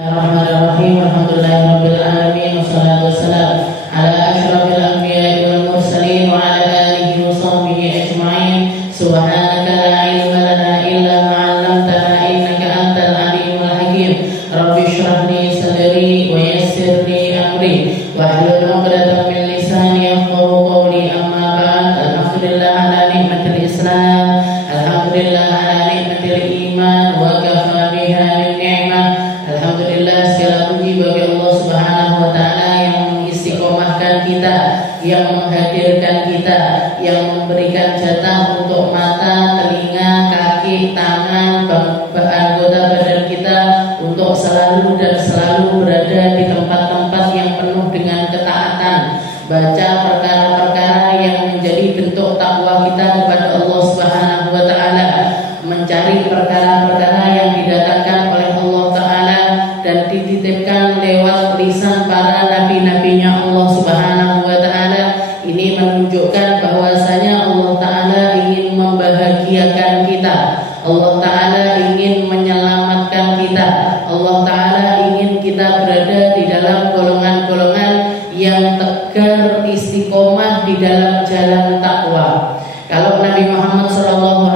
Bismillahirrahmanirrahim. Alhamdulillahirabbil alamin wassalatu wassalamu ala asyrafil anbiya'i wal mursalin wa ala alihi wa sahbihi ajma'in. Subhanaka la ilma lana illa ma 'allamtana innaka antal alimul hakim. Rabbi shrah li sadri wa yassir li amri wahlul 'uqdatam min lisani yafqahu qawli. Amma ba'd. Alhamdulillah ala nikmatil Islam, alhamdulillah ala nikmatil iman wa kafa biha min ni'mah. Alhamdulillah, segala puji bagi Allah Subhanahu wa taala yang mengistiqomahkan kita, yang menghadirkan kita, yang memberikan jatah untuk mata, telinga, kaki, tangan, anggota badan kita untuk selalu dan selalu berada di tempat-tempat yang penuh dengan ketaatan, baca perkara-perkara yang menjadi bentuk takwa kita kepada Allah Subhanahu wa taala, mencari perkara-perkara yang didatangkan oleh Allah taala dan dititipkan lewat lisan para nabi-nabinya Allah Subhanahu wa taala. Ini menunjukkan bahwasanya Allah taala ingin membahagiakan kita, Allah taala ingin menyelamatkan kita, Allah taala ingin kita berada di dalam golongan-golongan yang tegar istiqomah di dalam jalan takwa. Kalau Nabi Muhammad SAW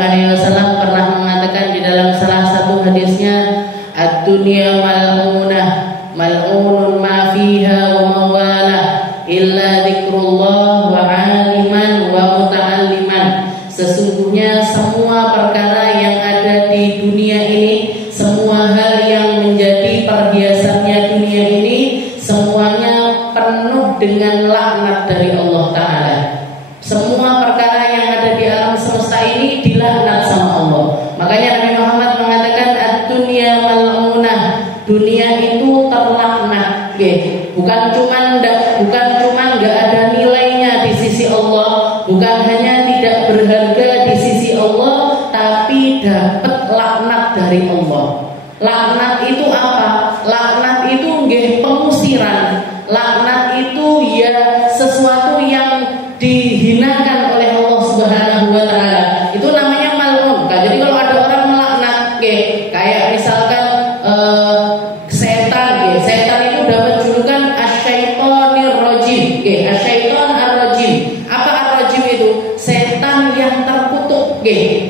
pernah mengatakan di dalam salah satu hadisnya, ad-dunya mal'unah, mal'unun ma fiha wa mawalah illa dzikrullah wa 'aliman wa muta'alliman. Sesungguhnya semua perkara yang ada di dunia ini, semua hal yang menjadi perhiasannya dunia ini, semuanya penuh dengan laknat dari Allah taala. Semua perkara yang ada di alam semesta ini dilaknat sama Allah. Makanya Nabi Muhammad mengatakan ad-dunya mal'unah, dunia itu terlaknat. Bukan cuman enggak ada nilainya di sisi Allah, bukan hanya tidak berharga di sisi Allah, tapi dapat laknat dari Allah. Laknat itu apa? Laknat itu nggih pengusiran. Laknat itu ya sesuatu yang dihinakan oleh Allah Subhanahu wa taala. Itu namanya mal'un. Jadi kalau ada orang melaknat, kayak misalkan setan, setan itu dapat julukan asyaitonir rajim. Asyaiton ar-rajim. Apa ar-rajim itu? Setan yang terkutuk.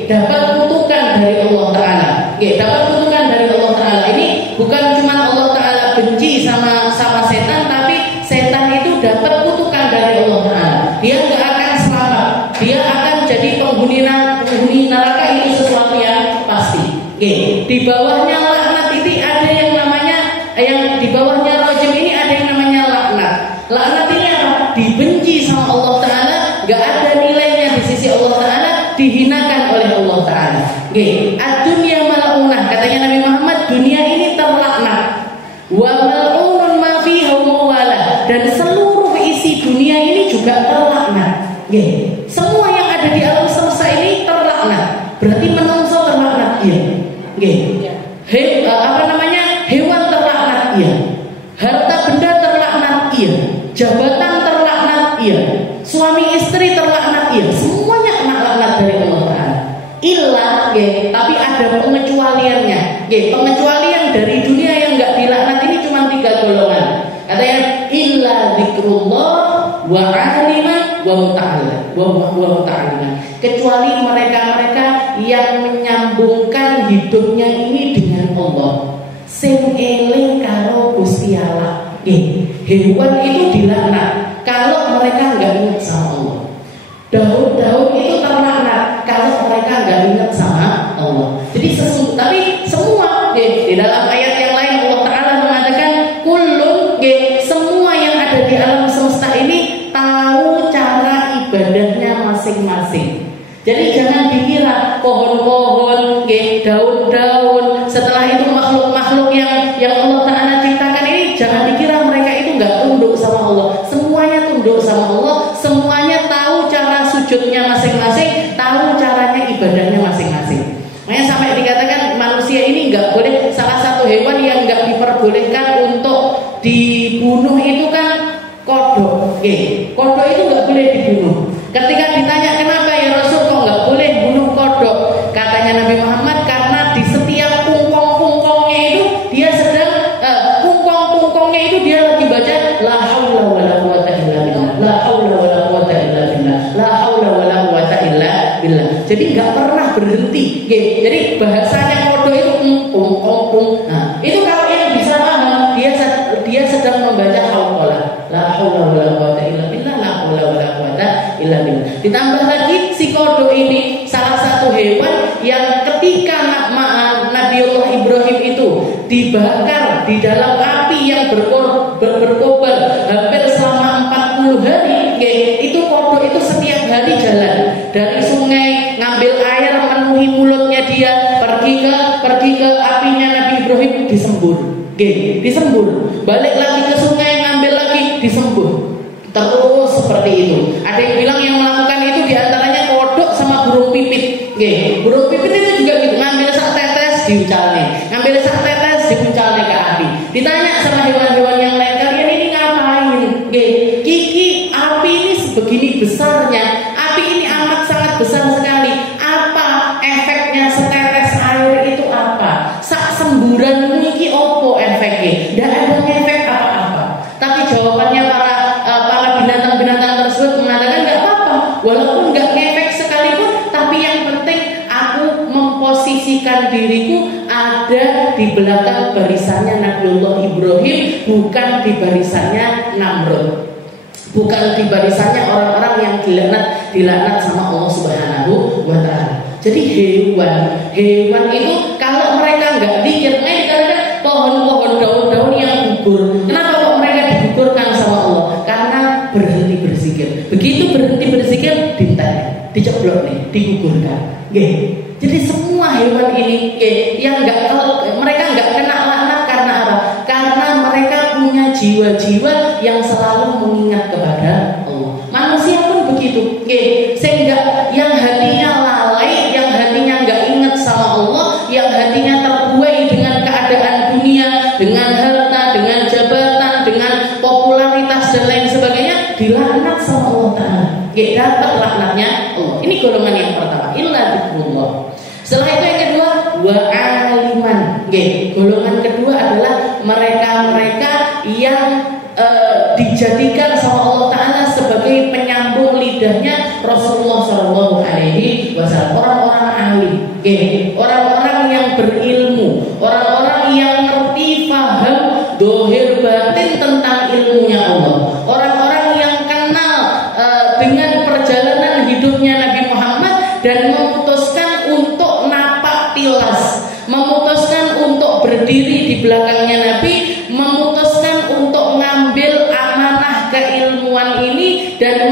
Dapat kutukan dari Allah taala. Dapat kutukan dari Allah taala. Ini bukan cuma Allah taala benci sama setan, tapi setan itu dapat kutukan dari Allah taala. Dia nggak akan selamat, dia akan jadi penghuni neraka, itu sesuatu yang pasti. Di bawahnya laknat ini ada yang namanya, yang di bawahnya rajim ini ada yang namanya laknat. Laknat ini apa? Dibenci sama Allah taala, nggak ada nilainya di sisi Allah taala, dihinakan oleh Allah taala. Ad-dunya mal'unah, katanya Nabi Muhammad, dunia ini terlaknat. Wa mal'unun ma fiha mawalah, dan seluruh isi dunia ini juga terlaknat. Semua yang ada di alam semesta ini terlaknat. Berarti manusia terlaknat, iya. Hewan terlaknat, iya. Harta benda terlaknat, iya. Jabatan terlaknat, iya. Suami istri terlaknat, iya. Semuanya kena laknat dari Allah Taala. Illa, tapi ada pengecualiannya. Pengecualian dari dunia yang enggak dilaknat ini cuma 3 golongan. Katanya illa dzikrullah wa 'aliman wa muta'alliman. Kecuali mereka-mereka yang menyambungkan hidupnya ini dengan Allah, sing eling karo Gusti Allah. Hewan itu dilaknat kalau mereka enggak ingat sama Allah. Daun-daun itu terlaknat kalau mereka enggak ingat sama Allah. Jadi tapi semua di dalam ayat yang lain Allah Ta'ala mengatakan kullun, semua yang ada di alam semesta ini tahu cara ibadahnya masing-masing. Jadi jangan dikira pohon-pohon, daun-daun, setelah itu makhluk-makhluk yang Allah Ta'ala ciptakan ini, jangan dikira mereka itu enggak tunduk sama Allah. Semuanya tunduk sama Allah, semuanya tahu cara sujudnya masing-masing, tahu caranya ibadahnya masing-masing. Makanya sampai dikatakan manusia ini enggak boleh, salah satu hewan yang enggak diperbolehkan untuk dibunuh itu kan kodok. Kodok itu enggak boleh dibunuh. Ketika ditanya kenapa ya Rasul kok enggak boleh bunuh kodok, katanya Nabi Muhammad, karena di setiap pungkong-pungkongnya itu dia sedang ngomongnya itu dia lagi baca la haula wala quwata illa billah, la haula wala quwata illa billah, la haula wala quwata illa billah. Jadi nggak pernah berhenti. Jadi bahasanya kodo itu Nah, itu kalau yang bisa paham, dia sedang membaca hauqalah, la haula wala quwata illa billah, la haula wala quwata illa billah. Ditambah lagi si kodo ini salah satu hewan yang ketika Nabiullah Ibrahim itu dibakar di dalam api yang berkobar hampir selama 40 hari, itu kodo itu setiap hari jalan dari sungai ngambil air memenuhi mulutnya dia, pergi ke apinya Nabi Ibrahim disembur, disembur, balik lagi ke sungai ngambil lagi disembur, terus seperti itu. Ada yang bilang yang melakukan itu diantaranya kodok sama burung pipit. Burung pipit itu juga gitu, ngambil sak tetes diuncalnya, ngambil sak tetes diuncalnya ke api. Ditanya sama hewan-hewan yang lain, kalian ini ngapain? Kiki, api ini sebegini besarnya, api ini amat sangat besar sekali. Apa efeknya setetes air itu apa? Sak semburan iki opo efeknya? Tidak ada efek apa-apa. Tapi jawabannya para binatang-binatang tersebut mengatakan nggak apa-apa, walaupun nggak ngefek sekalipun, tapi yang penting aku memposisikan diriku ada di belakang barisannya Nabiullah Ibrahim, bukan di barisannya Namrud, bukan di barisannya orang-orang yang dilaknat sama Allah Subhanahu wa Ta'ala. Jadi hewan itu kalau mereka nggak dikir, dikatakan pohon-pohon daun-daun yang gugur. Kenapa kok mereka digugurkan sama Allah? Karena berhenti berzikir. Begitu berhenti berzikir, ditanya, diceblok nih, digugurkan. Jadi semua hewan ini yang mereka nggak kena laknat karena apa? Karena mereka punya jiwa-jiwa yang selalu mengingat kepada Allah. Manusia pun begitu, sehingga yang hatinya lalai, yang hatinya nggak ingat sama Allah, yang hatinya terbuai dengan keadaan dunia, dengan harta, dengan jabatan, dengan popularitas dan lain sebagainya, dilaknat sama Allah Ta'ala. Dapat laknatnya Allah. Ini golongan yang pertama, illa dzikrullah. Setelah itu yang kedua, wa aliman. Golongan kedua adalah mereka-mereka yang dijadikan sama Allah Ta'ala sebagai penyambung lidahnya Rasulullah Shallallahu Alaihi Wasallam. Orang-orang alim, orang-orang yang berilmu, orang-orang yang ngerti, paham, dohir batin tentang ilmunya Allah, orang-orang yang kenal dengan perjalanan hidupnya Nabi Muhammad dan memutuskan untuk napak tilas, memutuskan untuk berdiri di belakangnya Nabi, memutuskan untuk mengambil amanah keilmuan ini dan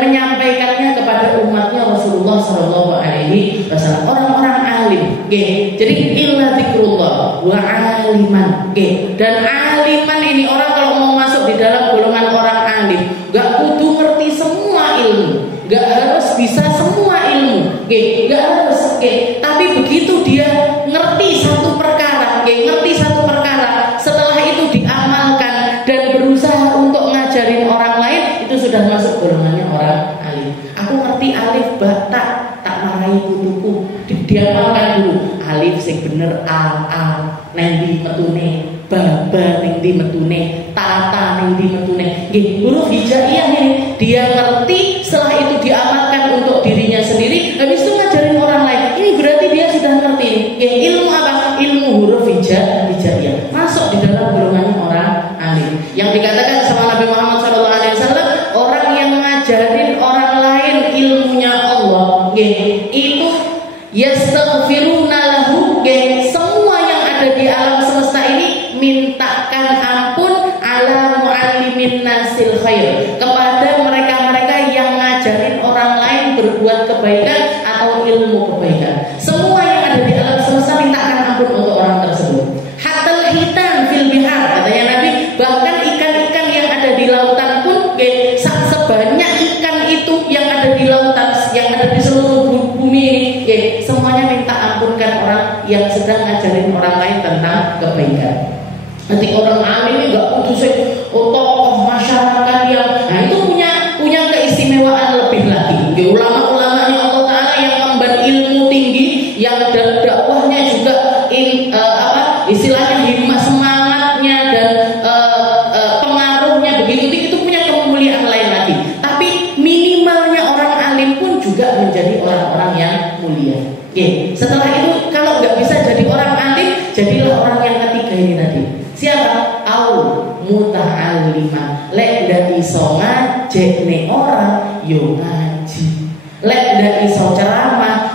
menyampaikannya kepada umatnya Rasulullah Shallallahu Alaihi Wasallam. Orang-orang alim, jadi illa dzikrullah wa aliman. Dan aliman ini orang kalau mau masuk di dalam golongan orang alim, gak kudu ngerti semua ilmu, gak harus bisa semua ilmu, gak harus. Tapi begitu dia ngerti satu perkara, setelah itu diamalkan dan berusaha untuk ngajarin orang lain, itu sudah masuk golongannya orang alim. Aku ngerti alif ba tak marahi putuku, diamalkan dulu. Alif sing bener a nendi metune, ba nendi metune, ta nendi metune. Huruf hijaiyah ini dia ngerti, setelah itu diamalkan untuk dirinya sendiri, habis itu ngajarin orang lain. Ini berarti dia sudah ngerti. Ilmu apa? Ilmu huruf hijaiyah. Masuk di dalam golongan orang alim. Yang dikatakan sama Nabi Muhammad SAW, orang yang ngajarin orang lain ilmunya Allah, itu yastaghfiruna lahu, semua yang ada di alam semesta ini mintakan ampun ala muallimin nasil khair, kepada mereka-mereka yang ngajarin orang lain berbuat kebaikan atau ilmu kebaikan. Semua yang ada di alam semesta mintakan ampun untuk orang tersebut. Hatal hitan fil bihar, katanya Nabi, bahkan ikan-ikan yang ada di lautan pun, sebanyak ikan itu yang ada di lautan, yang ada di seluruh bumi ini, semuanya minta ampunkan orang yang sedang ngajarin orang lain tentang kebaikan. Nanti orang alim ini nggak putus tokoh masyarakat yang, itu punya keistimewaan lebih lagi. Ulama-ulamanya Allah Ta'ala yang memban ilmu tinggi, yang dakwahnya juga istilahnya himmah, semangatnya dan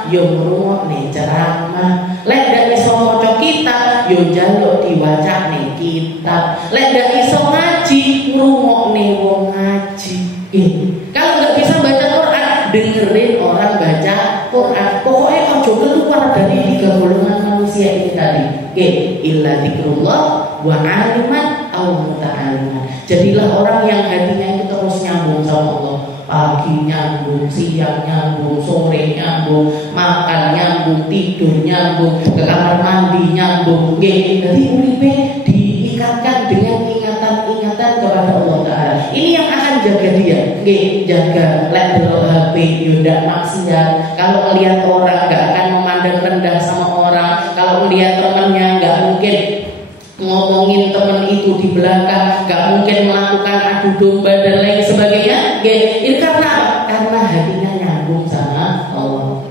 yo ngrungokne ceramah. Lek ndak iso maca kitab, yo njaluk diwacane kitab. Lek ndak iso ngaji, ngrungokne wong ngaji. Kalau nggak bisa baca Quran, dengerin orang baca Quran. Pokoknya ojo keluar dari 3 golongan manusia ini tadi. Illa dzikrullah wa aliman aw muta'aliman. Jadilah orang yang hatinya itu terus nyambung sama Allah. Pagi nyambung, siang nyambung, sore nyambung, makan nyambung, tidur nyambung, ke kamar mandi nyambung. Jadi uripe diikatkan dengan ingatan-ingatan kepada Allah Ta'ala. Ini yang akan jaga dia. Jaga lek HP yudak maksiat. Kalau melihat orang gak akan memandang rendah sama orang. Kalau melihat temannya gak mungkin ngomongin teman itu di belakang, gak mungkin melakukan adu domba dan lain sebagainya. Ini karena apa? Karena hatinya nyambung sama Allah.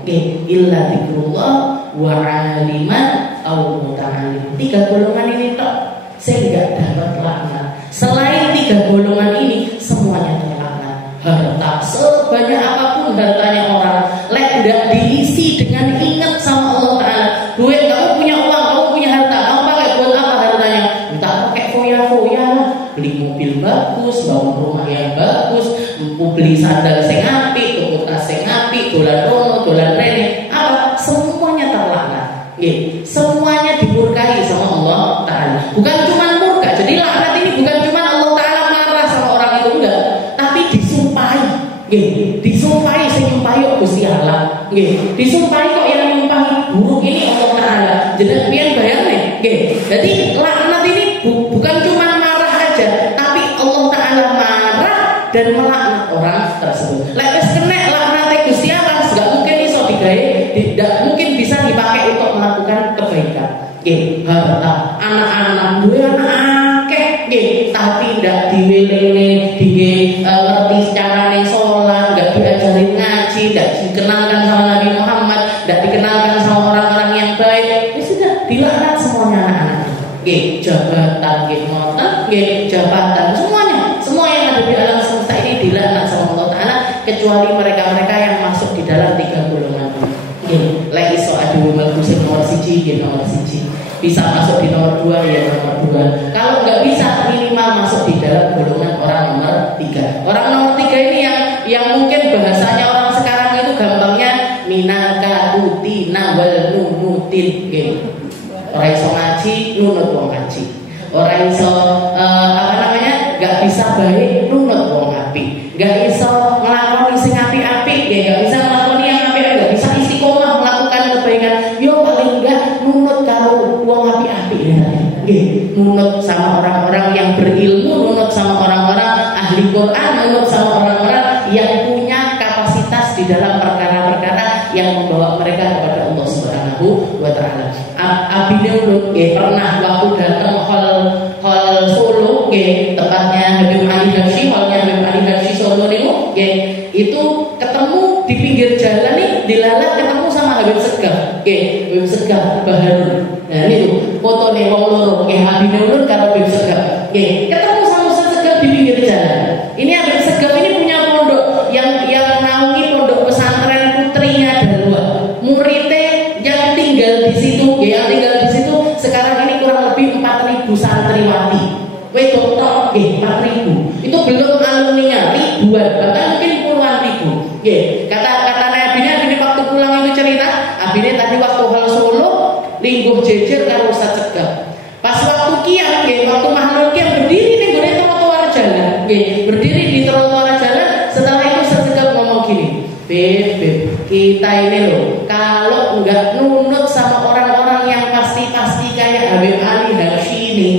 Illa dzikrullah wa aliman aw muta'allim. 3 golongan ini tok sehingga dapat laknat. Selain 3 golongan ini semuanya terlaknat. Harta sebanyak apapun hartanya orang, lek tidak diisi dengan ingat sama Allah Ta'ala. Duit kamu punya uang, kamu punya harta, kamu pakai buat apa hartanya? Entah pakai foya-foya lah, beli mobil bagus, bangun rumah yang bagus, beli sandal sing apik, tuku tas sing apik, dolan rono, dolan rene, apa? Semuanya terlaknat. Semuanya dimurkai sama Allah Ta'ala. Bukan cuma murka. Jadi laknat ini bukan cuma Allah Ta'ala marah sama orang itu, enggak, tapi disumpahi. Disumpahi sing nyumpahi kok Gusti Allah. Disumpahi kok yang nyumpahi buruk ini Allah Ta'ala. Jadi pian bayarne. Jadi laknat ini bukan cuma marah aja, tapi Allah Ta'ala marah dan melaknat orang tersebut. Lek wis kena laknate Gusti Allah, enggak mungkin iso digawe, tidak mungkin bisa dipakai untuk melakukan kebaikan. Harta anak-anak duwe anak akeh, tapi ndak diwelengne, ngerti carane salat, nggak diajarin ngaji, ndak dikenalkan sama Nabi Muhammad, ndak dikenalkan sama orang-orang yang baik. Ya sudah, dilaknat semuanya anak-anak. Jabatan, jabatan, semuanya, semua yang ada di alam semesta ini dilaknat sama Allah Ta'ala, kecuali mereka-mereka yang masuk di dalam 3 golongan ini. Lek iso adu mlebu sing nomor 1, nomor 1. Bisa masuk di nomor 2, ya nomor 2. Kalau nggak bisa, minimal masuk di dalam golongan orang nomor 3. Orang nomor 3 ini yang mungkin bahasanya orang sekarang itu gampangnya minaka utina wal nunutin. Orang iso ngaji, nunut wong ngaji. Orang iso nggak bisa baik, nunut wong apik. Nggak iso ngelakoni sing apik-apik, nggak bisa ngelakoni yang apik-apik, nggak bisa istiqomah melakukan kebaikan. Yo paling enggak nunut kalau wong apik-apik ya. Nunut sama orang-orang yang berilmu, nunut sama orang-orang ahli Quran, nunut sama orang-orang yang punya kapasitas di dalam perkara-perkara yang membawa mereka kepada Allah Subhanahu wa Ta'ala. Abine ulun pernah waktu datang hall Solo, tempatnya Habib Ali Habsyi, hallnya Habib Ali Habsyi Solo niku, itu ketemu di pinggir jalan nih, dilalat ketemu sama Habib Segaf, Habib Segaf Baharun. Nah ini foto nih wong loro, Habib ulun karo Habib Segaf, ketemu sama Ustaz Segaf di pinggir jalan. Ini Habib Segaf ini punya pondok yang naungi pondok pesantren putrinya Dalwa. Muridnya yang tinggal di situ, sekarang ini kurang lebih 4.000 santriwati. Wedok tok 4.000. Itu belum alumninya, ribuan, bahkan mungkin puluhan ribu. Kata Nabi waktu pulang itu cerita, Abine tadi waktu hal Solo lingguh jejer karo Ustaz Segaf. Pas waktu kiam, waktu mahluk kiam berdiri nih gone trotoar jalan, berdiri di trotoar jalan. Setelah itu Ustaz Segaf ngomong gini, Beb, kita ini loh, kalau nggak nunut sama orang-orang yang pasti kayak Habib Ali Habsyi ini,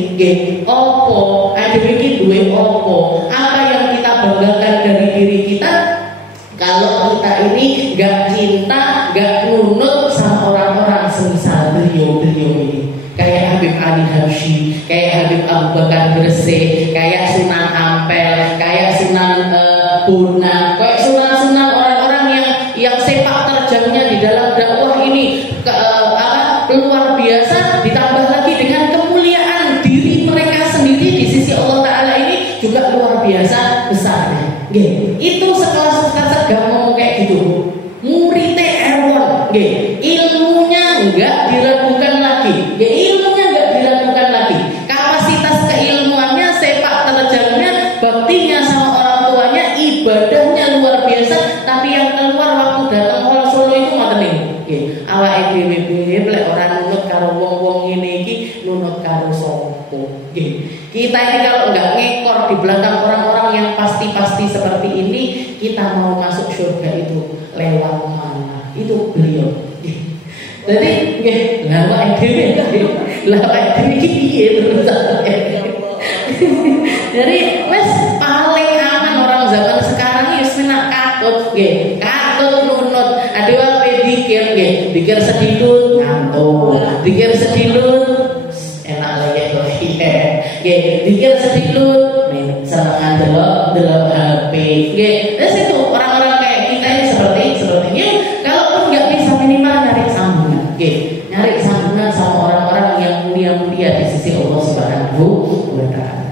opo, ada bikin duwe opo, apa yang kita banggakan dari diri kita, kalau kita ini nggak cinta, nggak nunut sama orang-orang semisal beliau ini, kayak Habib Ali Habsyi, kayak Habib Abu Bakar Gresik, kayak Sunan Ampel, kayak Sunan Bonang, kayak Sunan orang-orang yang sepak terjangnya di dalam dakwah ini luar biasa, ditambah lagi dengan kemuliaan diri mereka sendiri di sisi Allah Ta'ala ini juga luar biasa besarnya. Itu sekelas Ustaz Segaf ngomong kayak gitu, muridnya Erwon, Kita ini kalau nggak ngekor di belakang orang-orang yang pasti-pasti seperti ini, kita mau masuk surga itu lewat mana? Itu beliau. Jadi lama ini terus. Jadi wes paling aman orang zaman sekarang ini senak katut, katut nunut. Ada orang pikir sedikit ngantuk, pikir sedikit enak lagi pikir sedikit senang delok HP. Terus itu orang-orang kayak kita ini seperti ini. Kalaupun nggak bisa minimal nyari sambungan, nyari sambungan sama orang-orang yang mulia-mulia di sisi Allah Subhanahu wa Ta'ala.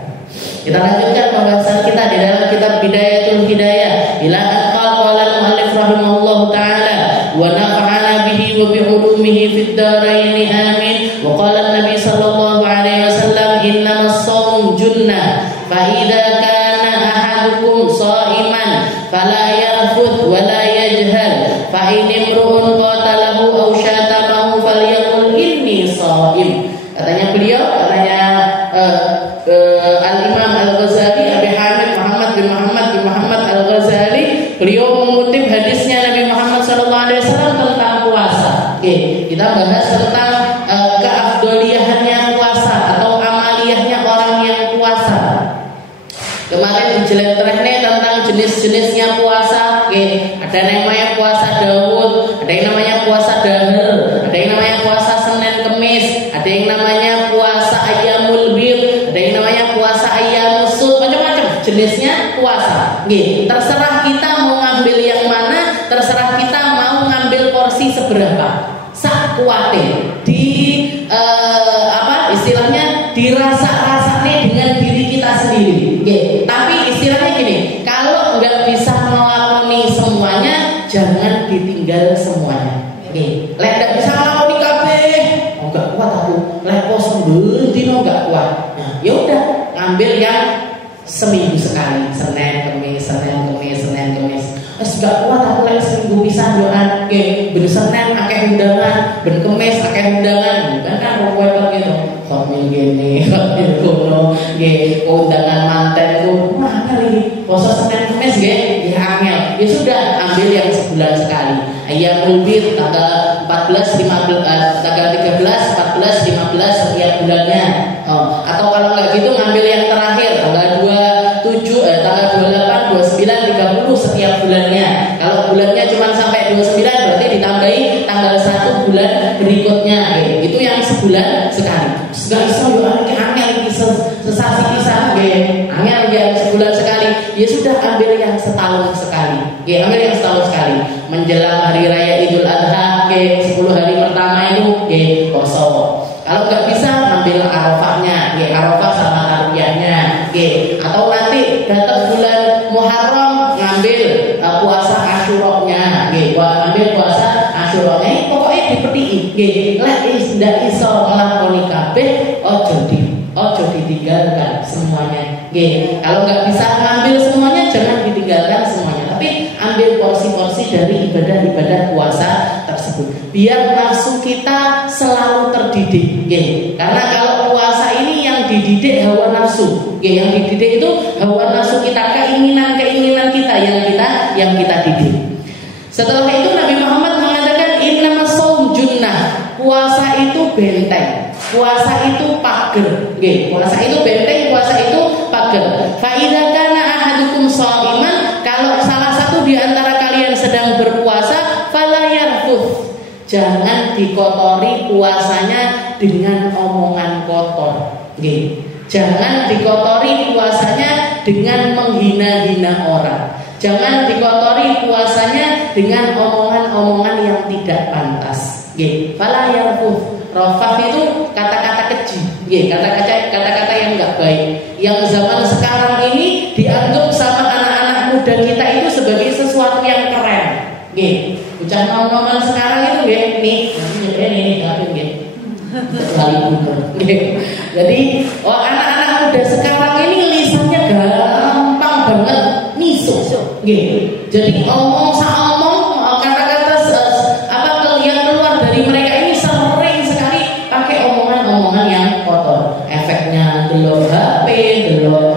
Kita lanjutkan pembahasan kita di dalam kitab Bidayatul Hidayah. Ila qala al-muallif rahimahullahu ta'ala wa nafa'ana bihi wa bi ulumihi fid dharain amin. Wa qala an-nabi sallallahu alaihi wasallam innamas shaum junnah fa idza kana ahadukum sha'iman fala yarfuth wa la yajhal fa in imru'un qatalahu aw syatamahu falyaqul inni sha'im. Katanya beliau, Al-Imam Al-Ghazali, Abi Hamid Muhammad bin Muhammad Al-Ghazali, beliau mengutip hadisnya Nabi Muhammad SAW tentang puasa. Kita bahas tentang keafdoliyahannya puasa atau amaliyahnya orang yang puasa. Kemarin dijelaskan tentang jenis-jenisnya puasa. Ada yang namanya puasa Daud, ada yang namanya puasa Dahar, ada yang namanya puasa Senin Kemis, ada yang namanya puasa Ayyamul Bid, ada yang namanya puasa Ayyamus Sud, macam-macam jenisnya puasa. Terserah kita mau ngambil yang mana, terserah kita mau ngambil porsi seberapa. Sak kuate istilahnya dirasa-rasanya dengan diri kita sendiri. Tapi istilahnya gini, kalau nggak bisa melakoni semuanya, jangan ditinggal semuanya. Lek nggak bisa melakoni kabeh, nggak kuat aku. Lek poso dino nggak kuat. Nah, ya udah ngambil yang seminggu sekali, Senin Kemis. Nggak kuat aku lek seminggu pisan doan. Ben Senin akeh undangan, ben Kemis akeh undangan. Kan repot gitu. Kami gini, kami kono, undangan mantanku, mana lagi? Poso Senin Kemis, angel. Ya sudah, ambil yang sebulan sekali. Ayyamul Bid tanggal 14, 15, tanggal 13, 14, 15 setiap bulannya. Atau kalau nggak gitu ngambil yang terakhir tanggal 27, tanggal 28, 29, 30 setiap bulannya. Kalau bulannya cuma sampai 29 berarti ditambahi tanggal 1 bulan berikutnya. Itu yang sebulan sekali. Gak bisa angel sesasi kisah angel yang sebulan sekali. Ya sudah, ambil yang setahun sekali. Ambil yang setahun sekali. Menjelang hari raya Idul Adha 10 hari pertama itu poso. Kalau nggak bisa ambil Arafahnya, Arafah sama tarwiyahnya. Atau nanti datang bulan Muharram ngambil puasa Asyuranya. Ambil puasa Asyuranya. Pokoknya dipeti. Lek ndak iso nglakoni kabeh, ojo ditinggalkan semuanya. Kalau nggak bisa ngambil semuanya, jangan ditinggalkan semuanya. Tapi ambil porsi-porsi dari ibadah-ibadah puasa tersebut. Biar nafsu kita selalu terdidik. Karena kalau puasa ini yang dididik hawa nafsu. Yang dididik itu hawa nafsu kita, keinginan-keinginan kita yang kita didik. Setelah itu Nabi Muhammad mengatakan innamas shaum junnah. Puasa itu benteng. Puasa itu pager. Puasa itu benteng, puasa itu pager. Fa idza kana ahadukum sha'iman, kalau salah satu di antara kalian sedang berpuasa, fala yarfuth. Jangan dikotori puasanya dengan omongan kotor. Jangan dikotori puasanya dengan menghina-hina orang. Jangan dikotori puasanya dengan omongan-omongan yang tidak pantas. Fala yarfuth. Rafah itu kata-kata keji, kata-kata yang enggak baik. Yang zaman sekarang ini dianggap sama anak-anak muda kita itu sebagai sesuatu yang keren. Ucap nom-noman sekarang itu ini Jadi anak-anak muda sekarang ini lisannya gampang banget misuk. Jadi omong kata-kata yang keluar dari mereka ini sering sekali pakai omongan-omongan yang kotor. Efeknya delok HP, delok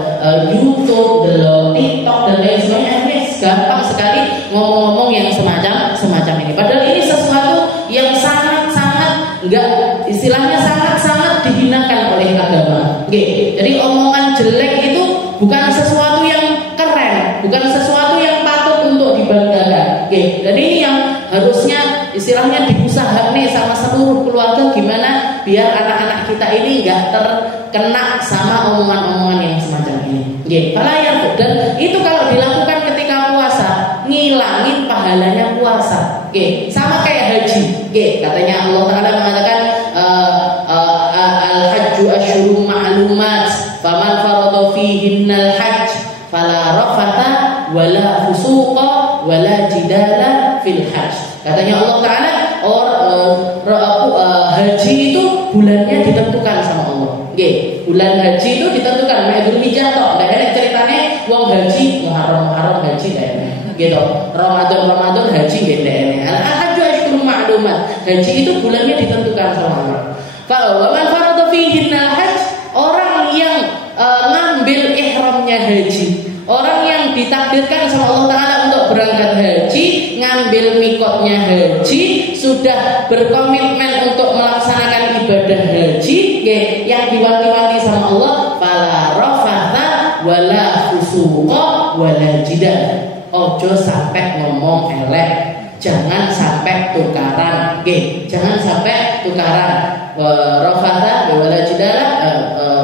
YouTube, delok TikTok dan lain sebagainya. Ini gampang sekali ngomong-ngomong yang semacam ini. Padahal ini sesuatu yang sangat-sangat enggak, istilahnya sangat-sanget dihinakan oleh agama. Oke. Jadi omongan jelek itu bukan sesuatu yang keren, bukan sesuatu yang patut untuk dibanggakan. Oke. Dan ini yang harusnya istilahnya diusahakan nih sama seluruh keluarga, gimana biar anak-anak kita ini enggak terkena sama omongan-omongan yang semacam ini. Oke. Dan itu kalau dilakukan ketika puasa, ngilangin pahalanya puasa. Oke. Sama kayak haji. Oke. Katanya Allah Ta'ala mengatakan al-hajju asyhurun ma'lumat faman farada fihinnal hajj fala rafatha wala fusuqa wala jidala fil hajj. Katanya Allah Ta'ala haji itu bulannya ditentukan sama Allah. Oke, bulan haji itu ditentukan Dzul Hijjah tok. Ndak enak ceritane wong haji Muharram haji ndak enak. Gitu. Ramadan haji ndak enak. Al-hajju asyhurun ma'lumat. Haji itu bulannya ditentukan sama Allah. Kalau man farada fihinnal hajj, orang yang ngambil ihramnya haji, orang yang ditakdirkan sama Allah Ta'ala untuk berangkat haji, ngambil mikotnya haji, sudah berkomitmen untuk melaksanakan ibadah haji, yang diwanti-wanti sama Allah, fala rafatha wala fusuqa wala jidal. Ojo sampai ngomong elek, jangan sampai tukaran, jangan sampai tukaran. Rafatha wala jidala,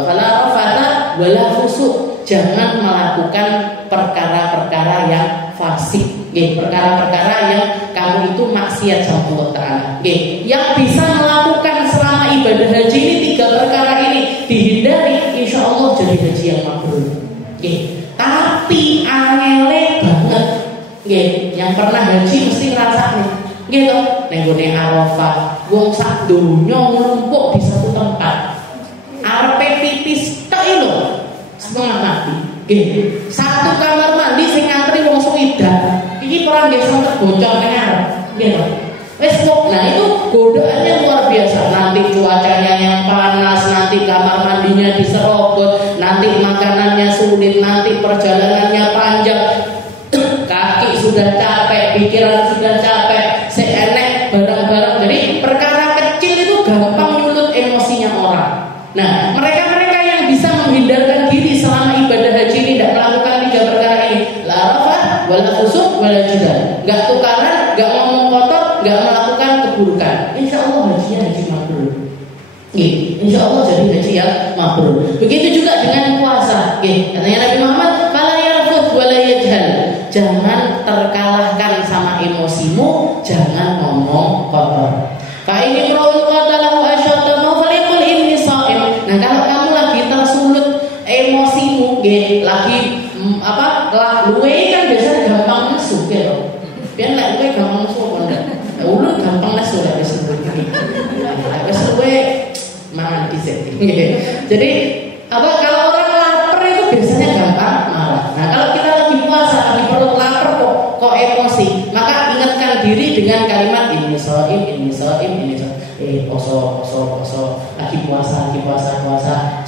fala rafatha wala fusuq. Jangan melakukan perkara-perkara yang fasik, perkara-perkara yang kamu itu maksiat sama Allah Ta'ala. Yang bisa melakukan selama ibadah haji ini 3 perkara ini dihindari, insya Allah jadi haji yang mabrur. Tapi angele banget. Yang pernah haji mesti ngerasain. Gitu, nenggone Arafah, wong sak donya nglumpuk di satu tempat. Arepe pipis tok lho. Setengah mati. Satu kamar mandi sing ngantri wong swidak. Iki ora nggih sampe bocor nang arep. Gitu. Wes kok, nah itu godaannya luar biasa. Nanti cuacanya yang panas, nanti kamar mandinya diserobot, nanti makanannya sulit, nanti perjalanannya panjang. Kaki sudah capek, pikiran sudah capek, seenek barang-barang. Jadi perkara kecil itu gampang nyulut emosinya orang. Nah, mereka-mereka yang bisa menghindarkan diri selama ibadah haji ini, tidak melakukan 3 perkara ini, la rafat, wala fusuq, wala jidal. Enggak tukaran, enggak ngomong kotor, enggak melakukan keburukan. Insya Allah hajinya haji mabrur. Insya Allah jadi haji yang mabrur. Begitu juga dengan puasa. Katanya Nabi Muhammad, fala yarfut wala yajhal. Jangan terkalahkan sama emosimu, jangan ngomong kotor. Fa ini mraun qatalahu asyatan falyaqul inni shaim. Nah, kalau kamu lagi tersulut emosimu, lagi luwe kan biasanya gampang nesu gitu. Biar lek luwe gampang nesu kan. Ulun gampang nesu lek wis luwe. Wis luwe mangan dhisik. Jadi kalau orang lapar itu biasanya gampang marah. Nah, kalau kita lagi puasa, lagi perut lapar kok emosi, maka ingatkan diri dengan kalimat ini shaim. Poso, lagi puasa.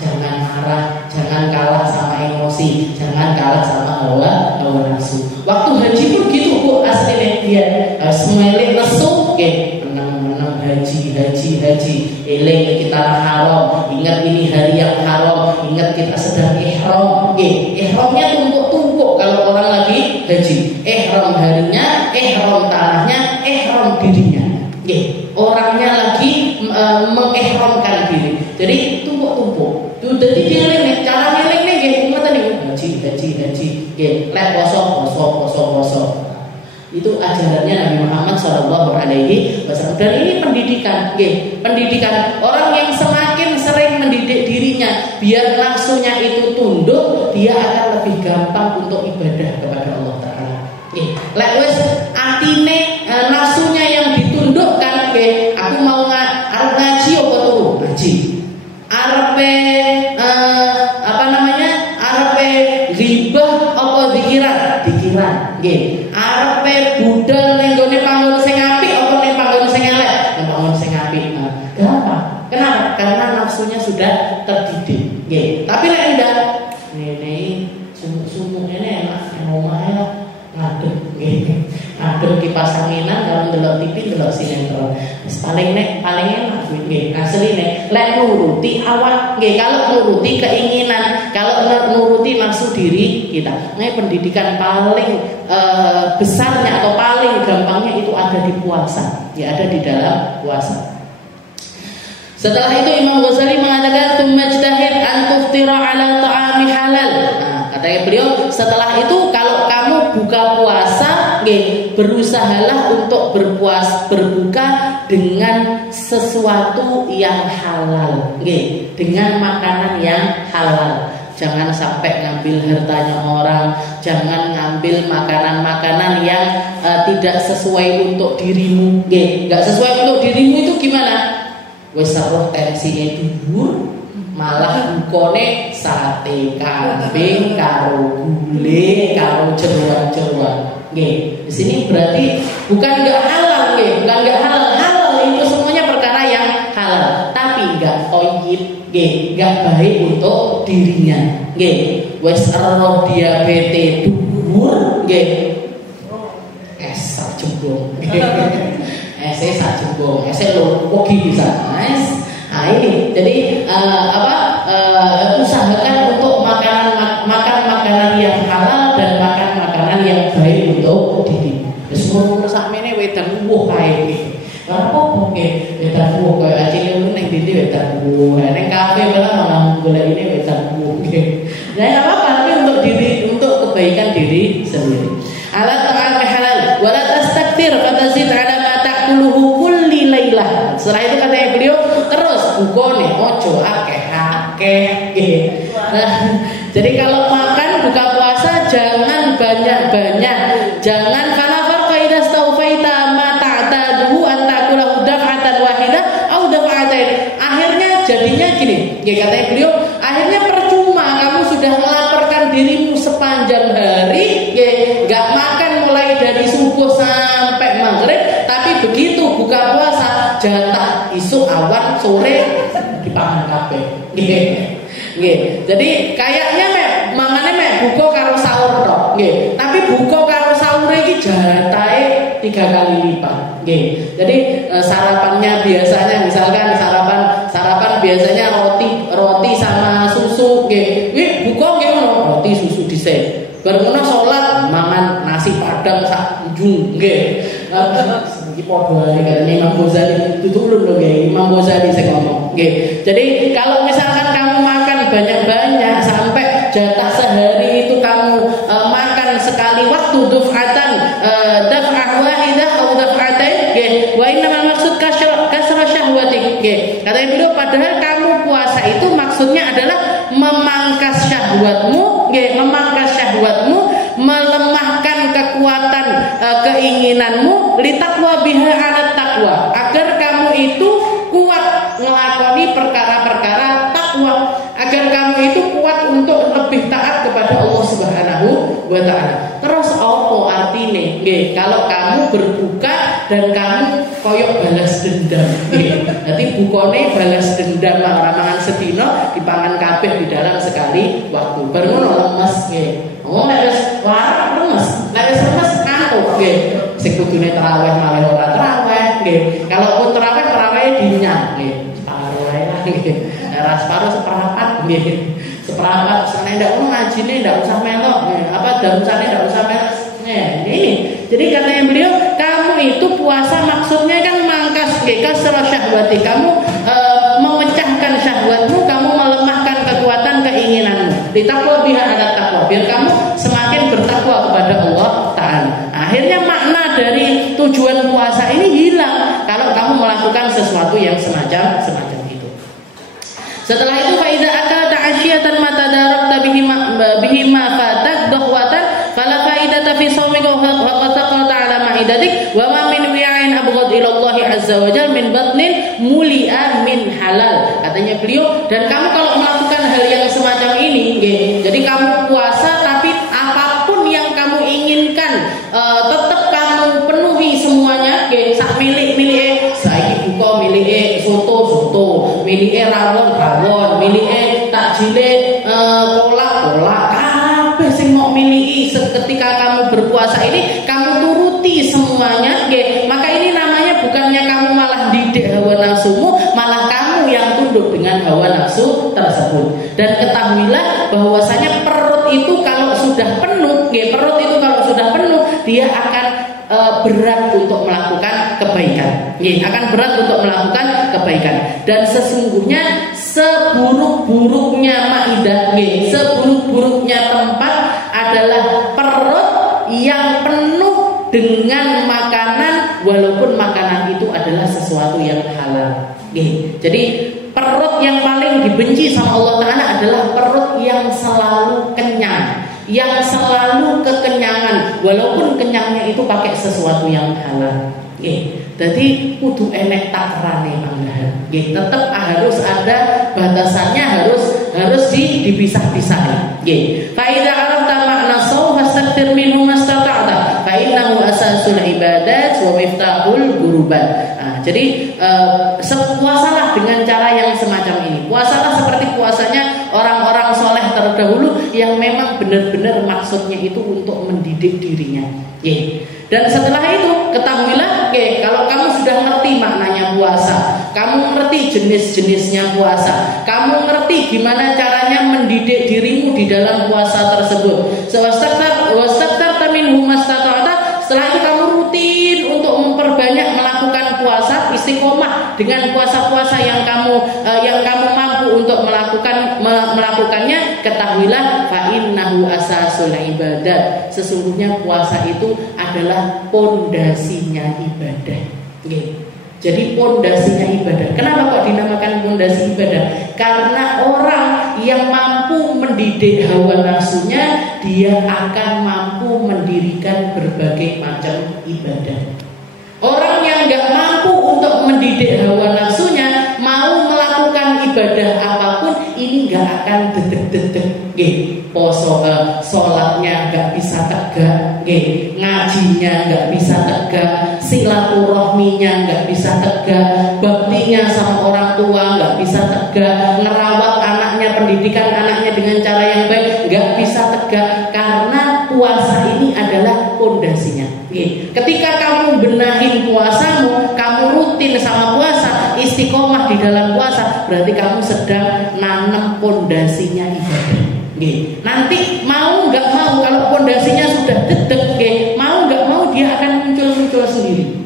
Jangan marah, jangan kalah sama emosi, jangan kalah sama hawa nafsu. Waktu haji pun gitu Bu, aslinya dia semelih nesu, menang haji. Eling kita haram, ingat ini hari yang haram, ingat kita sedang ihram. Ihramnya tumpuk-tumpuk kalau orang lagi haji. Ihram harinya, ihram tanahnya, ihram dirinya. Orangnya lagi mengihramkan diri. Jadi tumpuk-tumpuk. Jadi dia nih, cara ngeling nih ngeten niku haji. Lek poso. Itu ajarannya Nabi Muhammad Shallallahu Alaihi Wasallam. Dan ini pendidikan, pendidikan orang yang semakin sering mendidik dirinya biar nafsunya itu tunduk, dia akan lebih gampang untuk ibadah kepada Allah Taala. Lek wis atine nafsunya yang ditundukkan, aku mau arep ngaji apa turu ngaji, arepe arepe ghibah apa dikiran, arepe budal ning gone panggon sing apik apa ning panggon sing elek, ning panggon sing apik. Gampang. Kenapa? Karena nafsunya sudah terdidik. Tapi nek ndak ngene sumuk-sumuk ngene enak nang omahe ngadeg nggih. Ngadeg kipas anginan karo ndelok TV ndelok sinetron. Wis paling enak nggih. Asline lek nuruti awak nggih, kalau nuruti keinginan, kalau nuruti nafsu diri kita. Nah, pendidikan paling besarnya atau paling gampangnya itu ada di puasa. Ya ada di dalam puasa. Setelah itu Imam Ghazali mengatakan tumajtahid an tuftira ala ta'ami halal. Nah, katanya beliau setelah itu kalau kamu buka puasa, berusahalah untuk berbuka dengan sesuatu yang halal, dengan makanan yang halal. Jangan sampai ngambil hartanya orang, jangan ngambil makanan-makanan yang tidak sesuai untuk dirimu. Nggak sesuai untuk dirimu itu gimana? Wis roh tensinya dhuwur, malah bukone sate kambing karo gulai karo jeroan-jeroan. Nggih, di sini berarti bukan enggak halal, nggih, bukan enggak halal. Halal itu semuanya perkara yang halal, tapi enggak thayyib, nggih, enggak baik untuk dirinya. Nggih, wis roh diabetes dhuwur, nggih. Sak jembung. Ese sak jembung, ese lho ugi bisa. Nice. Nah, ini jadi usahakan untuk makan makanan yang halal dan makan makanan yang baik untuk diri. Wis ngono sakmene wedan wuh kae iki. Ora apa-apa nggih, wedan wuh koyo acile ning ndi wedan wuh. Ning kafe malah golek ini wedan wuh nggih. Ya apa-apa tapi untuk diri, untuk kebaikan diri sendiri. Ala ta'am halal wala tastakthir fatazid ala ma ta'kuluhu kulli lailah. Setelah itu katanya beliau terus bukone ojo akeh-akeh nggih. Nah, jadi kalau makan buka puasa jangan banyak-banyak. Jangan kana farqa idza stawfaita ma ta'taduhu an ta'kulahu daf'atan wahidah au daf'atain. Akhirnya jadinya gini, nggih katanya beliau, akhirnya percuma kamu sudah melaporkan dirimu sepanjang hari, nggak makan mulai dari subuh sampai maghrib, tapi begitu buka puasa jatah isuk awan sore dipangan kabeh. Nggih. Jadi kayaknya mangane buka karo sahur tok, nggih. Tapi buka karo sahur iki jatahe 3 kali lipat, nggih. Jadi sarapannya biasanya misalkan sarapan biasanya roti sama susu, nggih. Buka nggih ngono, roti susu dhisik. Bar ngono salat mangan nasi padang sak ujung, nggih. Iki padha ae Imam Ghazali tutulun lho nggih, Imam Ghazali sing ngomong, nggih. Jadi kalau misalkan kamu makan banyak-banyak sampai jatah sehari itu kamu makan sekali waktu duf'atan daf'ah wahidah atau daf'atain, nggih. Wa innamal maksud kasra syahwatik, nggih. Katanya beliau padahal kamu puasa itu maksudnya adalah memangkas syahwatmu, nggih, memangkas syahwatmu, melemahkan kekuatan keinginanmu litakwa biha ala takwa, agar kamu itu kuat ngelakoni perkara-perkara takwa, agar kamu itu kuat untuk lebih taat kepada Allah Subhanahu wa taala. Terus apa artine? Nggih, kalau kamu berbuka dan kamu koyok balas dendam, nggih. Dadi bukane balas dendam ora mangan sedina dipangan kabeh di dalam sekali waktu. Bar ngono lemes, nggih. Oh nek wis warak lemes, nek wis lemes ngantuk, nggih. Sing kudune tarawih malah ora tarawih, nggih. Kalaupun tarawih dinyang, nggih. Separo ae lah, nggih. Ora separo seperempat, nggih. Seperempat sene ndak ngajine ndak usah melok, nggih. Apa darusane ndak usah melok. Ini. Jadi katanya beliau, kamu itu puasa maksudnya kan mangkas, nggih, kasra syahwati. Kamu memecahkan syahwatmu, kamu melemahkan kekuatan keinginanmu. Ditakwa biha ada takwa, biar kamu semakin bertakwa kepada Allah Ta'ala. Akhirnya makna dari tujuan puasa ini hilang kalau kamu melakukan sesuatu yang semacam itu. Setelah itu faida akalta asyatan mata darakta bihi ma fatak dahwatan fala faidata fi shaumika wa taqata ala ma'idatik wa ma min wi'ain abghad ila Allah azza wa jalla min batnin muli'ah min halal. Katanya beliau, dan kamu kalau melakukan hal yang semacam ini, nggih. Jadi kamu puasa tapi apapun yang kamu inginkan tetap kamu penuhi semuanya, nggih. Sak milik-milike saiki buka milike soto, milike rawon, milike takjile pola kabeh sing mau miliki ketika kamu berpuasa ini kamu turuti semuanya, nggih. Maka ini namanya bukannya kamu malah didik hawa nafsumu, malah kamu yang tunduk dengan hawa nafsu tersebut. Dan ketahuilah bahwasanya perut itu kalau sudah penuh, nggih, perut itu kalau sudah penuh dia akan berat untuk melakukan kebaikan. Akan berat untuk melakukan kebaikan. Dan sesungguhnya seburuk-buruknya maidah, seburuk-buruknya tempat adalah perut yang penuh dengan makanan walaupun makanan itu adalah sesuatu yang halal. Jadi perut yang paling dibenci sama Allah Ta'ala adalah perut yang selalu kenyang, yang selalu kekenyangan walaupun kenyangnya itu pakai sesuatu yang halal. Jadi kudu enek takrane manggahan. Tetap harus ada batasannya, harus dipisah-pisah. Fa idza arafta makna shaum fastaghfir minhu mastata'ta fa innahu asasul ibadat wa miftahul gurubat. Jadi puasalah dengan cara yang semacam ini. Puasalah seperti puasanya orang-orang soleh terdahulu yang memang benar-benar maksudnya itu untuk mendidik dirinya. Dan setelah itu ketahuilah, kalau kamu sudah ngerti maknanya puasa, kamu ngerti jenis-jenisnya puasa, kamu ngerti gimana caranya mendidik dirimu di dalam puasa tersebut. Setelah itu kamu rutin untuk memperbanyak melakukan puasa, istiqomah dengan puasa-puasa yang kamu mampu untuk melakukannya. Ketahuilah fa innahu asasul ibadah. Sesungguhnya puasa itu adalah pondasinya ibadah. Jadi pondasinya ibadah. Kenapa kok dinamakan pondasi ibadah? Karena orang yang mampu mendidik hawa nafsunya, dia akan mampu mendirikan berbagai macam ibadah. Orang yang nggak mampu untuk mendidik hawa nafsunya, mau melakukan ibadah apapun, ini nggak akan dedek-dedek. Sholatnya nggak bisa tegak, ngajinya nggak bisa tegak, silaturahminya nggak bisa tegak, baktinya sama orang tua nggak bisa tegak, ngerawat anaknya, pendidikan anaknya dengan cara yang baik nggak bisa tegak, karena puasa ini adalah pondasinya. Ketika kamu benahin puasamu, kamu rutin sama puasa, istiqomah di dalam puasa, berarti kamu sedang nanam pondasinya ibadah. Nanti mau nggak mau, kalau pondasinya sudah dedek, mau nggak mau dia akan muncul sendiri.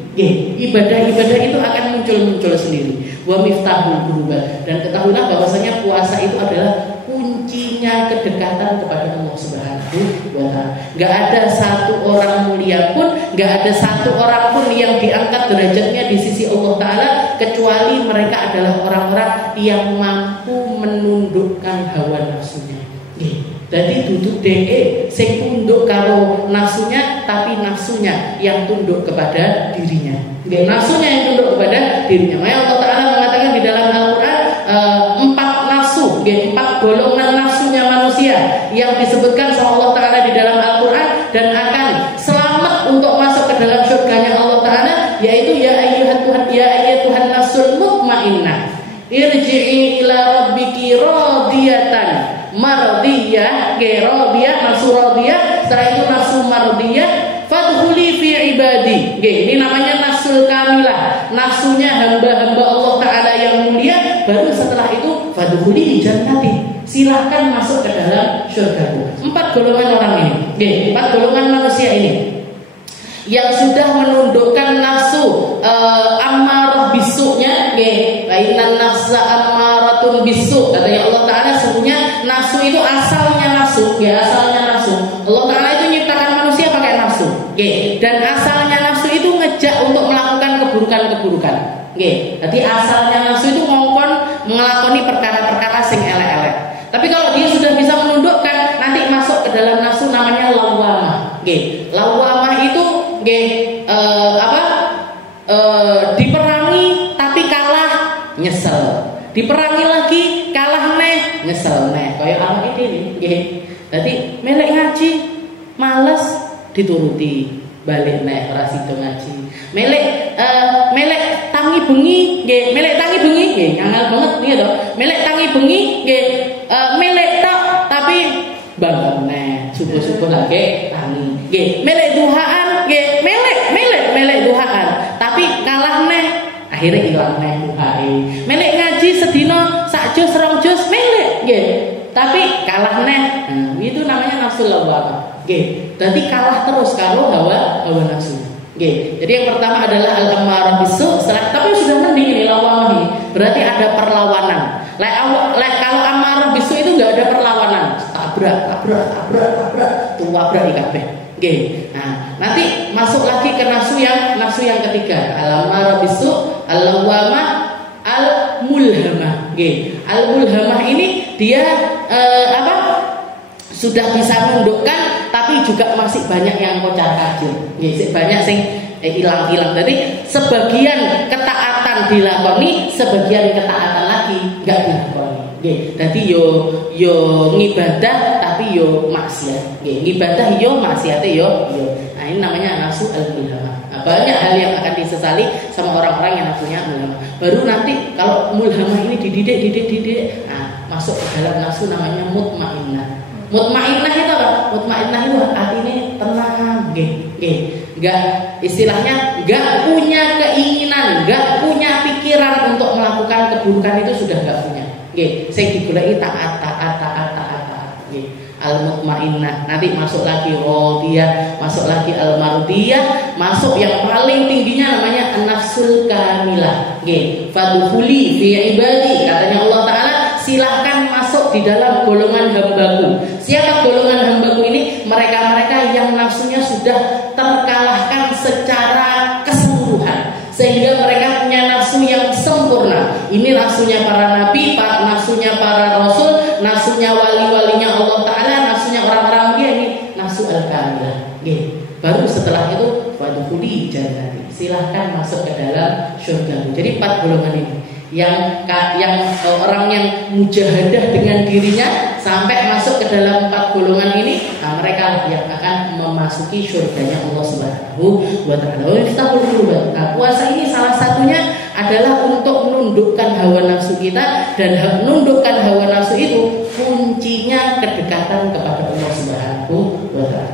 Ibadah-ibadah itu akan muncul sendiri. Wa miftahul qurbat. Dan ketahuilah bahwasanya puasa itu adalah kuncinya kedekatan kepada Allah Subhanahu wa Ta'ala. Gak ada satu orang mulia pun, gak ada satu orang pun yang diangkat derajatnya di sisi Allah Ta'ala kecuali mereka adalah orang-orang yang mampu menundukkan hawa nafsunya. Jadi duduk sing tunduk karo nafsunya, tapi nafsunya yang tunduk kepada dirinya. Nafsunya yang tunduk kepada dirinya. Maka Allah Ta'ala mengatakan di dalam Al-Quran 4 nafsu, 4 golongan nafsunya manusia yang disebutkan sama Allah Ta'ala di dalam Al-Quran dan akan selamat untuk masuk ke dalam surganya Allah Ta'ala, yaitu ya ayyatuhan nafsul mutmainnah irji'i ila rabbiki radiyatan mardiyah, radiyah, nafsu radiyah, setelah itu nafsu mardiyah, fadkhuli fi ibadi. Ini namanya nafsul kamilah, nafsunya hamba-hamba Allah Ta'ala yang mulia. Baru setelah itu fadkhuli jannati, silahkan masuk ke dalam surgaku. 4 golongan orang ini, 4 golongan manusia ini yang sudah menundukkan nafsu ammarah bisuknya, bainan nafsa ammaratun bisu, katanya Allah Ta'ala. Sesungguhnya nafsu itu asalnya nafsu, asalnya nafsu. Allah Ta'ala itu nyiptakan manusia pakai nafsu, dan asalnya nafsu itu ngejak untuk melakukan keburukan-keburukan. Jadi asalnya nafsu itu ngongkon ngelakoni perkara-perkara sing elek-elek. Tapi kalau dia sudah bisa menundukkan, nanti masuk ke dalam nafsu namanya lawamah. Lawamah itu diperangi tapi kalah, nyesel. Diperangi lagi, kalah nyesel kayak awak ini nih. Jadi melek ngaji males dituruti, balik ora sido ngaji. Melek tangi bengi ngangel banget nih toh. Melek tangi bengi melek tak tapi bangun neh subuh-subuh lagi tangi nggih melek duhaan nggih melek duhaan tapi kalah neh akhirnya ilang neh duhae melek ngaji sedina sak juz rong juz melek nggih tapi kalah neh itu namanya nafsu lawwamah nggih dadi kalah terus karo hawa nafsu nggih jadi yang pertama adalah al-ammarah bisu tapi sudah mending ini lawwamah ini berarti ada perlawanan kalau amarah bisu itu enggak ada perlawanan tabrak tuwabrak kabeh nggih nah nanti masuk lagi ke nafsu yang ketiga al-amarah bisu al-lawwamah al-mulhamah nggih al-mulhamah ini dia sudah bisa nundukkan tapi juga masih banyak yang kocar-kacir nggih banyak sing hilang-hilang. Jadi sebagian ketaatan dilakoni, sebagian ketaatan lagi enggak dilakoni. Nggih. Dadi yo ngibadah tapi yo maksiat. Nggih, ngibadah yo maksiate yo. Nah, ini namanya nafsu al-mulhamah. Nah, banyak hal yang akan disesali sama orang-orang yang nafsunya mulhamah. Baru nanti kalau mulhamah ini dididik, nah, masuk ke dalam nafsu namanya mutmainnah. Mutmainnah itu apa? Mutmainnah itu artinya tenang, nggih. Enggak, istilahnya enggak punya keinginan, enggak punya pikiran untuk melakukan keburukan itu sudah enggak punya. Nggih, sing digoleki taat. Nggih. Al-mutmainnah, nanti masuk lagi radiyah, masuk lagi al-mardiyah, masuk yang paling tingginya namanya an-nafsul kamilah. Nggih, fadkhuli fi ibadi, katanya Allah Taala, silahkan masuk di dalam golongan hambaku. Siapa golongan hambaku ini? Mereka-mereka yang nafsunya sudah terkalahkan secara keseluruhan, sehingga mereka punya nafsu yang sempurna. Ini nafsunya para nabi, nafsunya para rasul, nafsunya wali-walinya Allah Ta'ala, nafsunya orang-orang dia, ini nafsu al-kamilah. Baru setelah itu fadkhuli jannati, silahkan masuk ke dalam surga. Jadi 4 golongan ini yang orang yang mujahadah dengan dirinya sampai masuk ke dalam 4 golongan ini, nah mereka yang akan memasuki surganya Allah Subhanahu wa Ta'ala. Nah, puasa ini salah satunya adalah untuk menundukkan hawa nafsu kita, dan menundukkan hawa nafsu itu kuncinya kedekatan kepada Allah Subhanahu wa Ta'ala.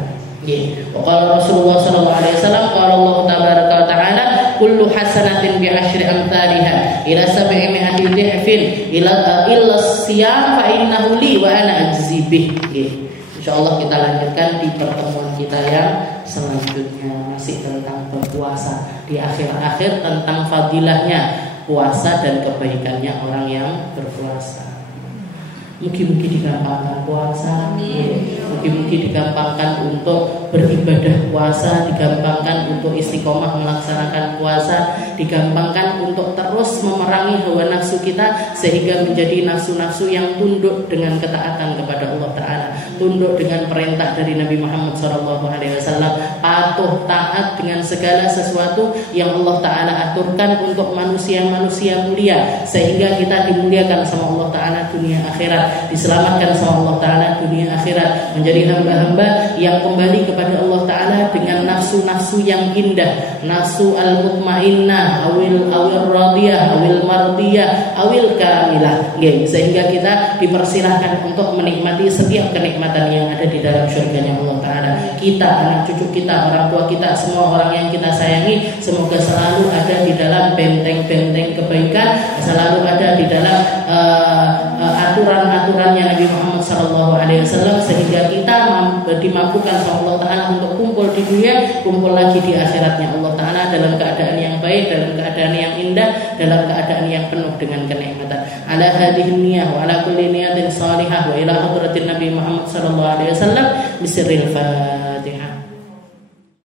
Qala Rasulullah sallallahu alaihi wasallam, qala Allah tabaraka wa ta'ala, kullu hasanatin bi asyri amsalha ila 700 dhifin illa siyam fa innahu li wa ana ajzi bih. Insyaallah kita lanjutkan di pertemuan kita yang selanjutnya, masih tentang berpuasa, di akhir-akhir tentang fadilahnya puasa dan kebaikannya orang yang berpuasa. Mungkin digampangkan puasa, mungkin digampangkan untuk beribadah puasa, digampangkan untuk istiqomah melaksanakan puasa, digampangkan untuk terus memerangi hawa nafsu kita sehingga menjadi nafsu-nafsu yang tunduk dengan ketaatan kepada Allah Ta'ala, tunduk dengan perintah dari Nabi Muhammad SAW, patuh taat dengan segala sesuatu yang Allah Ta'ala aturkan untuk manusia-manusia mulia, sehingga kita dimuliakan sama Allah Ta'ala dunia akhirat, diselamatkan sama Allah Ta'ala dunia akhirat, menjadi hamba-hamba yang kembali kepada Allah Ta'ala dengan nafsu-nafsu yang indah, nafsu al-mutmainnah, awil radiyah, awil mardiyah, awil kamilah, sehingga kita dipersilahkan untuk menikmati setiap kenikmatan yang ada di dalam syurganya Allah Ta'ala. Kita, anak cucu kita, orang tua kita, semua orang yang kita sayangi, semoga selalu ada di dalam benteng-benteng kebaikan, selalu ada di dalam aturan-aturannya Nabi Muhammad SAW, sehingga kita dimampukan oleh Allah Ta'ala untuk kumpul di dunia, kumpul lagi di akhiratnya Allah Ta'ala dalam keadaan yang baik, dalam keadaan yang indah, dalam keadaan yang penuh dengan kenikmatan. Ala hadhihi niyah wa ala kulli niyatin salihah wa ila hadratin Nabi Muhammad SAW bisirril Fatihah.